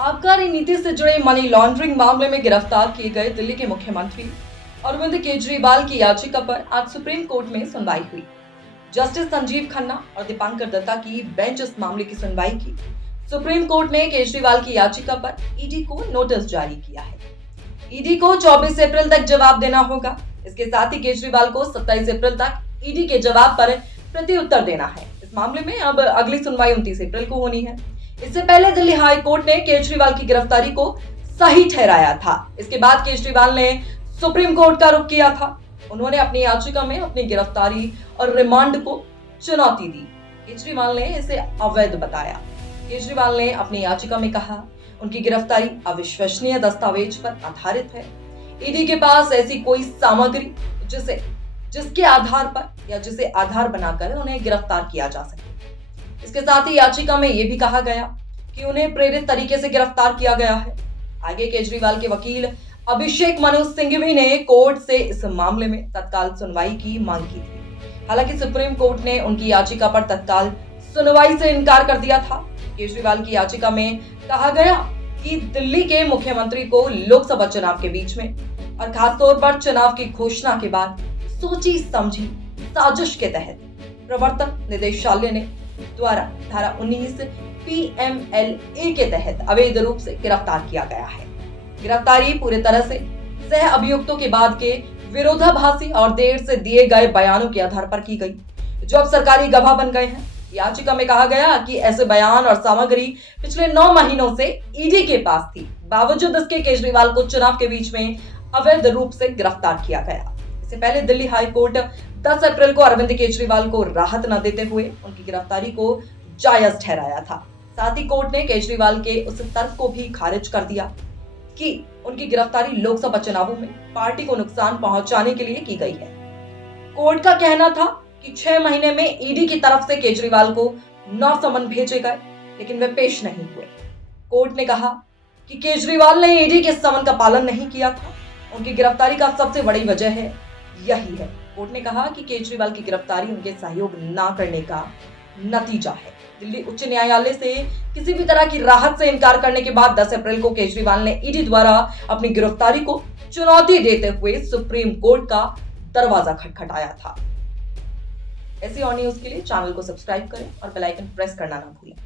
आबकारी नीति से जुड़े मनी लॉन्ड्रिंग मामले में गिरफ्तार किए गए दिल्ली के मुख्यमंत्री अरविंद केजरीवाल की याचिका पर आज सुप्रीम कोर्ट में सुनवाई हुई। जस्टिस संजीव खन्ना और दीपांकर दत्ता की बेंच इस मामले की सुनवाई की। सुप्रीम कोर्ट ने केजरीवाल की याचिका पर ईडी को नोटिस जारी किया है। ईडी को 24 अप्रैल तक जवाब देना होगा। इसके साथ ही केजरीवाल को 27 अप्रैल तक ईडी के जवाब पर प्रति उत्तर देना है। इस मामले में अब अगली सुनवाई 29 अप्रैल को होनी है। इससे पहले दिल्ली हाई कोर्ट ने केजरीवाल की गिरफ्तारी को सही ठहराया था। इसके बाद केजरीवाल ने सुप्रीम कोर्ट का रुख किया था। उन्होंने अपनी याचिका में अपनी गिरफ्तारी और रिमांड को चुनौती दी। केजरीवाल ने इसे अवैध बताया। केजरीवाल ने अपनी याचिका में कहा, उनकी गिरफ्तारी अविश्वसनीय दस्तावेज पर आधारित है। ईडी के पास ऐसी कोई सामग्री जिसके आधार पर या जिसे आधार बनाकर उन्हें गिरफ्तार किया जा सके। इसके साथ ही याचिका में यह भी कहा गया कि उन्हें प्रेरित तरीके से गिरफ्तार किया गया है। आगे केजरीवाल के वकील अभिषेक मनु सिंघवी ने कोर्ट से इस मामले में तत्काल सुनवाई की मांग की थी। हालांकि सुप्रीम कोर्ट ने उनकी याचिका पर तत्काल सुनवाई से इनकार कर दिया था। केजरीवाल की याचिका में कहा गया कि दिल्ली के मुख्यमंत्री को लोकसभा चुनाव के बीच में और खासतौर पर चुनाव की घोषणा के बाद सोची समझी साजिश के तहत प्रवर्तन निदेशालय ने द्वारा धारा 19 PMLA के तहत अवैध रूप से गिरफ्तार किया गया है। गिरफ्तारी पूरी तरह से सह अभियुक्तों के बाद के विरोधाभासी और देर से दिए गए बयानों के आधार पर की गई, जो अब सरकारी गवाह बन गए हैं। याचिका में कहा गया कि ऐसे बयान और सामग्री पिछले 9 महीनों से ईडी के पास थी। बावजूद इसके केजरीवाल को चुनाव के बीच में अवैध रूप से गिरफ्तार किया गया। इससे पहले दिल्ली हाई कोर्ट 10 अप्रैल को अरविंद केजरीवाल को राहत न देते हुए उनकी गिरफ्तारी को जायज ठहराया था। साथ ही कोर्ट ने केजरीवाल के उस तर्क को भी खारिज कर दिया कि उनकी गिरफ्तारी लोकसभा चुनावों में पार्टी को नुकसान पहुंचाने के लिए की गई है। कोर्ट का कहना था कि 6 महीने में ईडी की तरफ से केजरीवाल को 9 समन भेजे गए, लेकिन वे पेश नहीं हुए। कोर्ट ने कहा कि केजरीवाल ने ईडी के समन का पालन नहीं किया था। उनकी गिरफ्तारी का सबसे बड़ी वजह है यही है। कोर्ट ने कहा कि केजरीवाल की गिरफ्तारी उनके सहयोग न करने का नतीजा है। दिल्ली उच्च न्यायालय से किसी भी तरह की राहत से इनकार करने के बाद 10 अप्रैल को केजरीवाल ने ईडी द्वारा अपनी गिरफ्तारी को चुनौती देते हुए सुप्रीम कोर्ट का दरवाजा खटखटाया था। ऐसी और न्यूज के लिए चैनल को सब्सक्राइब करें और बेल आइकन प्रेस करना ना भूलें।